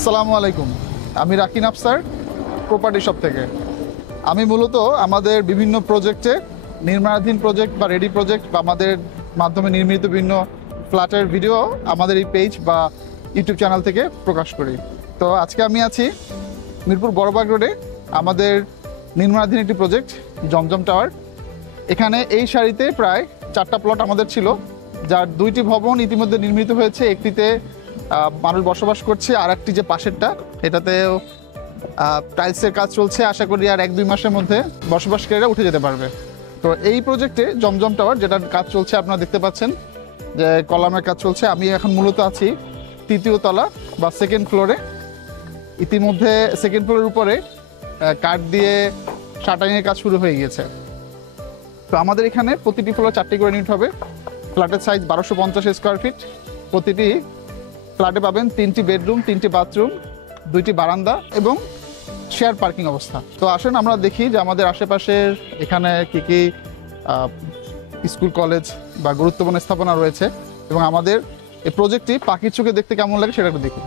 আসসালামু আলাইকুম। আমি রাকিন আফসার, প্রপার্টি শপ থেকে। আমি মূলত আমাদের বিভিন্ন প্রজেক্টে, নির্মাণাধীন প্রজেক্ট বা রেডি প্রজেক্ট বা আমাদের মাধ্যমে নির্মিত বিভিন্ন ফ্ল্যাটের ভিডিও আমাদের এই পেজ বা ইউটিউব চ্যানেল থেকে প্রকাশ করি। তো আজকে আমি আছি মিরপুর বড়বাগ রোডে আমাদের নির্মাণাধীন একটি প্রজেক্ট জমজম টাওয়ার। এখানে এই সারিতে প্রায় 4টা প্লট আমাদের ছিল, যার 2টি ভবন ইতিমধ্যে নির্মিত হয়েছে। একটিতে মানুষ বসবাস করছে, আর একটি যে পাশেরটা এটাতেও টাইলসের কাজ চলছে। আশা করি আর 1-2 মাসের মধ্যে বসবাসকারীরা উঠে যেতে পারবে। তো এই প্রজেক্টে জমজম টাওয়ার যেটার কাজ চলছে, আপনারা দেখতে পাচ্ছেন যে কলামের কাজ চলছে। আমি এখন মূলত আছি 3য় তলা বা 2nd ফ্লোরে। ইতিমধ্যে 2nd ফ্লোরের উপরে কাঠ দিয়ে শাটারিংয়ের কাজ শুরু হয়ে গিয়েছে। তো আমাদের এখানে প্রতিটি ফ্লোরে 4টি করে ইউনিট হবে। ফ্ল্যাটের সাইজ 1250 স্কোয়ার ফিট। প্রতিটি ফ্ল্যাটে পাবেন 3টি বেডরুম, 3টি বাথরুম, 2টি বারান্দা এবং শেয়ার পার্কিং অবস্থা। তো আসেন আমরা দেখি যে আমাদের আশেপাশের এখানে কী কী স্কুল, কলেজ বা গুরুত্বপূর্ণ স্থাপনা রয়েছে এবং আমাদের এই প্রজেক্টটি পাখির চোখে দেখতে কেমন লাগে সেটা একটু দেখি।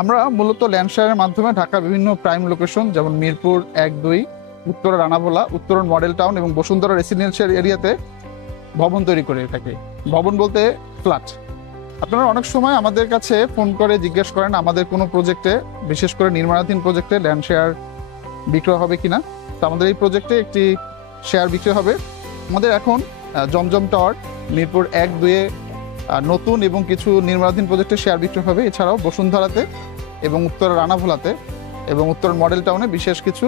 আমরা মূলত ল্যান্ড শেয়ারের মাধ্যমে ঢাকার বিভিন্ন প্রাইম লোকেশন যেমন মিরপুর 1-2, উত্তরা রানাভোলা, উত্তরণ মডেল টাউন এবং বসুন্ধরা রেসিডেন্সিয়াল এরিয়াতে ভবন তৈরি করে থাকি। ভবন বলতে ফ্ল্যাট। আপনারা অনেক সময় আমাদের কাছে ফোন করে জিজ্ঞেস করেন আমাদের কোনো প্রজেক্টে, বিশেষ করে নির্মাণাধীন প্রজেক্টে ল্যান্ড শেয়ার বিক্রয় হবে কিনা। তো আমাদের এই প্রজেক্টে একটি শেয়ার বিক্রি হবে। আমাদের এখন জমজম টাওয়ার মিরপুর 1-2-এ নতুন এবং কিছু নির্মাণাধীন প্রজেক্টে শেয়ার বিক্রি হবে। এছাড়াও বসুন্ধরাতে এবং উত্তর রানাভোলাতে এবং উত্তর মডেল টাউনে বিশেষ কিছু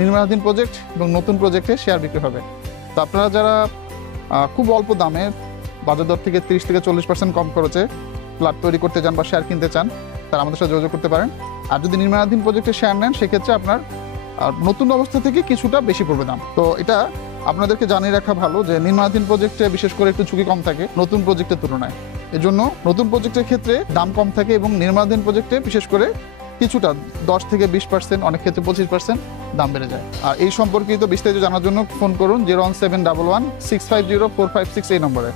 নির্মাণাধীন প্রজেক্ট এবং নতুন প্রজেক্টে শেয়ার বিক্রি হবে। তো আপনারা যারা খুব অল্প দামে, বাজার দর থেকে 30-40% কম খরচে ফ্ল্যাট তৈরি করতে চান বা শেয়ার কিনতে চান, তারা আমাদের সাথে যোগাযোগ করতে পারেন। আর যদি নির্মাণাধীন প্রজেক্টে শেয়ার নেন, সেক্ষেত্রে আপনার নতুন অবস্থা থেকে কিছুটা বেশি পড়বে দাম। তো এটা আপনাদেরকে জানিয়ে রাখা ভালো যে নির্মাণাধীন প্রজেক্টে বিশেষ করে একটু ঝুঁকি কম থাকে নতুন প্রজেক্টের তুলনায়। এজন্য নতুন প্রজেক্টের ক্ষেত্রে দাম কম থাকে এবং নির্মাণাধীন প্রজেক্টে বিশেষ করে কিছুটা 10-20%, অনেক ক্ষেত্রে 25% দাম বেড়ে যায়। আর এই সম্পর্কিত বিস্তারিত জানার জন্য ফোন করুন 01711 650 456 এই নম্বরে।